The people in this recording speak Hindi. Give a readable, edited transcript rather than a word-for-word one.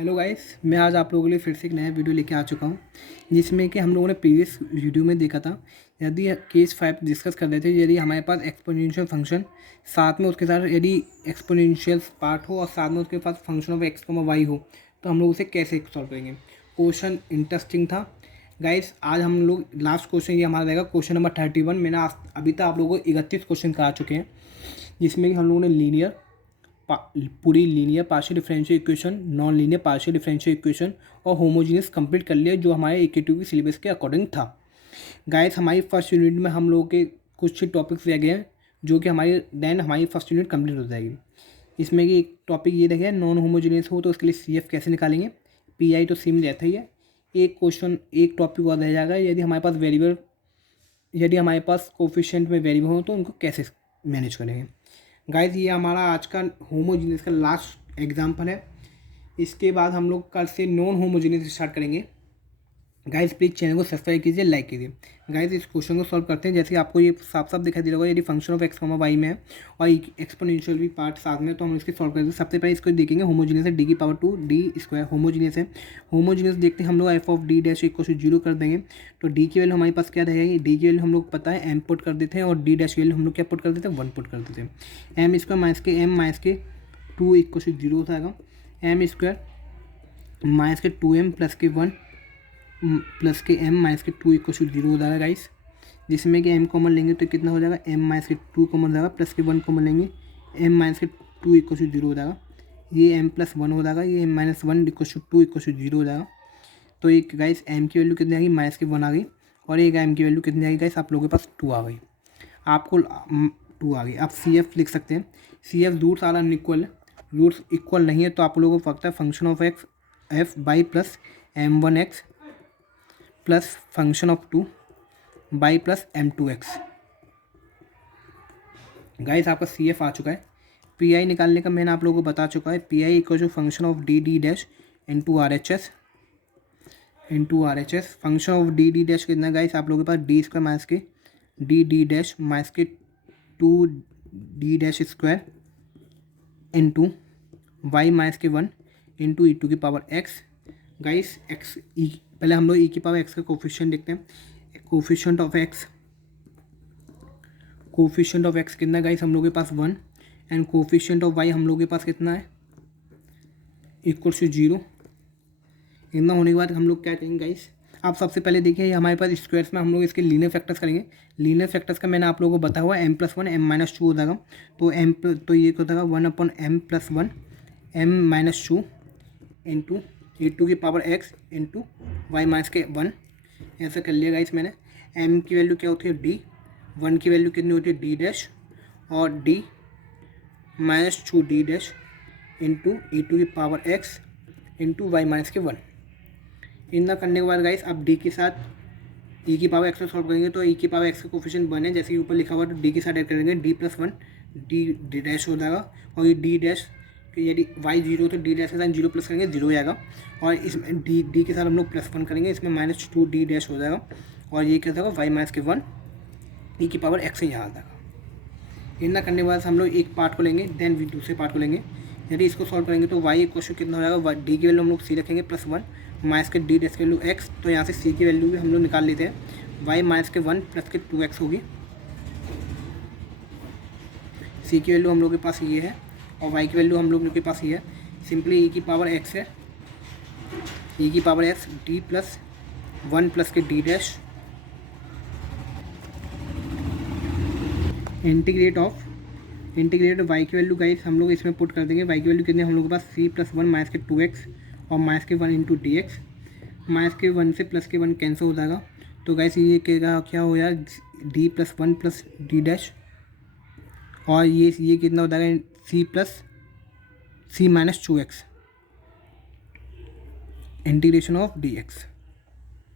हेलो गाइस, मैं आज आप लोगों के लिए फिर से एक नया वीडियो लेके आ चुका हूँ जिसमें कि हम लोगों ने प्रीवियस वीडियो में देखा था। यदि केस 5 डिस्कस कर रहे थे, यदि हमारे पास एक्सपोनेंशियल फंक्शन साथ में उसके साथ यदि एक्सपोनेंशियल पार्ट हो और साथ में उसके पास फंक्शन ऑफ एक्स वाई हो तो हम लोग उसे कैसे सॉल्व करेंगे। क्वेश्चन इंटरेस्टिंग था गाइस। आज हम लोग लास्ट क्वेश्चन ये हमारा रहेगा क्वेश्चन नंबर 31। मैंने अभी तक आप लोगों को 31 क्वेश्चन करा चुके हैं जिसमें कि हम लोगों ने लीनियर पूरी linear partial differential equation, non linear partial differential equation और होमोजीनियस कंप्लीट कर लिया जो हमारे AQ की सिलेबस के अकॉर्डिंग था। गाइस, हमारी फर्स्ट यूनिट में हम लोगों के कुछ टॉपिक्स रह गए हैं जो कि हमारी फर्स्ट यूनिट कंप्लीट हो जाएगी। इसमें कि एक टॉपिक ये रह गया, नॉन होमोजीनियस हो तो उसके लिए CF कैसे निकालेंगे। PI तो सेम रहता ही है। एक टॉपिक और रह जाएगा, यदि हमारे पास कोफिशिएंट में वेरिएबल हो तो उनको कैसे मैनेज करेंगे। गाइस, ये हमारा आज का होमोजीनियस का लास्ट एग्जाम्पल है। इसके बाद हम लोग कल से नॉन होमोजीनियस स्टार्ट करेंगे। गाइस, प्लीज़ चैनल को सब्सक्राइब कीजिए, लाइक कीजिए। गाइस, इस क्वेश्चन को सॉल्व करते हैं। जैसे आपको ये साफ साफ दिखाई दे रहा होगा, यदि फंक्शन ऑफ एक्स वाई में है और एक्सपोनेंशियल भी पार्ट साथ में, तो हम इसकी सॉल्व करेंगे। सबसे पहले इसको देखेंगे, होमोजीनियस है, D⁻2 D स्क्वायर होमोजीनियस है। होमोजीनियस देखते हैं हम लोग f of d dash equal to 0 कर देंगे तो d की वैल्यू हमारे पास क्या रहेगी। d की वैल्यू हम लोग पता है m पुट कर देते हैं और d डैश की वैल्यू हम लोग क्या पुट कर देते हैं, 1 पुट कर देते हैं। m स्क्वायर माइनस के 2 इक्वल टू 0 हो जाएगा। m स्क्वायर माइनस के 2m प्लस के 1 प्लस के m माइनस के 2 इक्वल टू 0 हो जाएगा गाइस। जिसमें कि m कॉमन लेंगे तो कितना हो जाएगा, m माइनस के 2 कॉमन हो जाएगा, प्लस के 1 कॉमन लेंगे m माइनस के 2 इक्वल टू 0 हो जाएगा। ये m प्लस 1 हो जाएगा, ये m minus 1 equal to 2 equal to 0 हो जाएगा। तो एक गाइस m की वैल्यू कितनी आ गई, माइनस के 1 आ गई, और एक m की वैल्यू कितनी आ गई गाइस, आप लोगों के पास 2 आ गई। आपको 2 आ गई। आप CF लिख सकते हैं। CF roots are unequal, roots equal नहीं है तो आप लोगों को पता है function of x f by plus m1x plus function of 2 by plus m2x। Guys, आपका CF आ चुका है। PI निकालने का मैंने आप लोगों को बता चुका है। PI equal to function of D dash into RHS। Function of D dash कितना गाइस, आप लोगों के पास d square minus K D dash minus K 2d dash square into y minus के 1 इंटू e टू की पावर x। गाइस, x पहले हम लोग e की पावर x का कोफिशिएंट देखते हैं। कोफिशिएंट ऑफ x कितना गाइस, हम लोग के पास 1 एंड कोफिशिएंट ऑफ y हम लोग के पास कितना है, इक्वल टू 0। इतना होने के बाद हम लोग क्या करेंगे गाइस, आप सबसे पहले देखिए हमारे पास स्क्वायर्स में हम लोग इसके लीनियर फैक्टर्स करेंगे। लीनियर फैक्टर्स का मैंने आप लोगों को बताया हुआ है, m+1 m-2 हो जाएगा। तो ये हो जाएगा 1/m+1 m-2 into e to की power x into y minus के 1। ऐसा कर लिया गाइस मैंने। m की वैल्यू क्या होती है d, 1 की वैल्यू कितनी होती है d डैश, और d minus 2d dash into e to की power x into y minus के 1। इतना करने के बाद गाइस आप d के साथ e की पावर x को सॉल्व करेंगे तो e की पावर x का कोफिशिएंट 1 है, जैसे कि ऊपर लिखा हुआ तो d के साथ ऐड करेंगे, d+1 d डैश हो जाएगा। और ये d डैश यदि y 0 तो d डैश के साथ 0 प्लस करेंगे 0 आएगा, और इसमें d के साथ हम लोग +1 करेंगे, इसमें -2d डैश हो जाएगा, और ये क्या होगा y माइनस के 1 e की पावर x से यहाँ आ जाएगा। इतना करने के बाद हम लोग एक पार्ट को लेंगे, देन दूसरे पार्ट को लेंगे। यदि इसको सॉल्व करेंगे तो y क्वेश्चन कितना हो जाएगा, d की वैल्यू हम लोग c रखेंगे +1 माइनस के d डैश की वैल्यू x, तो यहाँ से c की वैल्यू भी हम लोग निकाल लेते हैं। y माइनस के 1 प्लस के 2x होगी। c की वैल्यू हम लोग के पास ये है और y की वैल्यू हम लोग के पास ये है। सिंपली e की पावर x है, e की पावर x d+1 प्लस के d डैश इंटीग्रेट y की वैल्यू गाइस हम लोग इसमें पुट कर देंगे। y की वैल्यू कितनी हम लोग के पास c+1 माइनस के 2x और माइनस के 1 इंटू dx। माइनस के 1 से प्लस के 1 कैंसिल हो जाएगा, तो गाइस ये क्या हो जाएगा, d+1 प्लस d डैश, और ये कितना हो जाएगा, c minus 2x integration of dx।